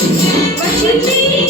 What you need?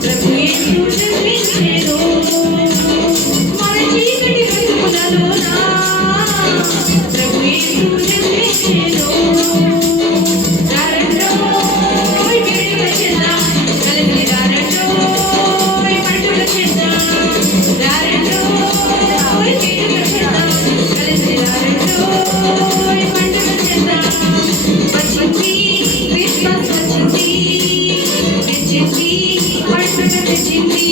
Let जिंदगी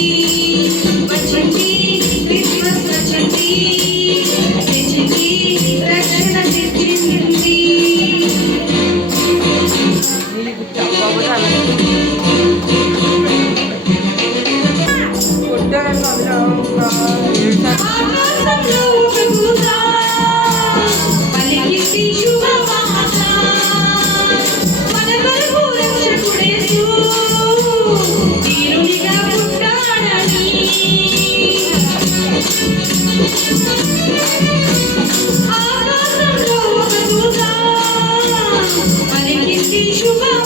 সুবাস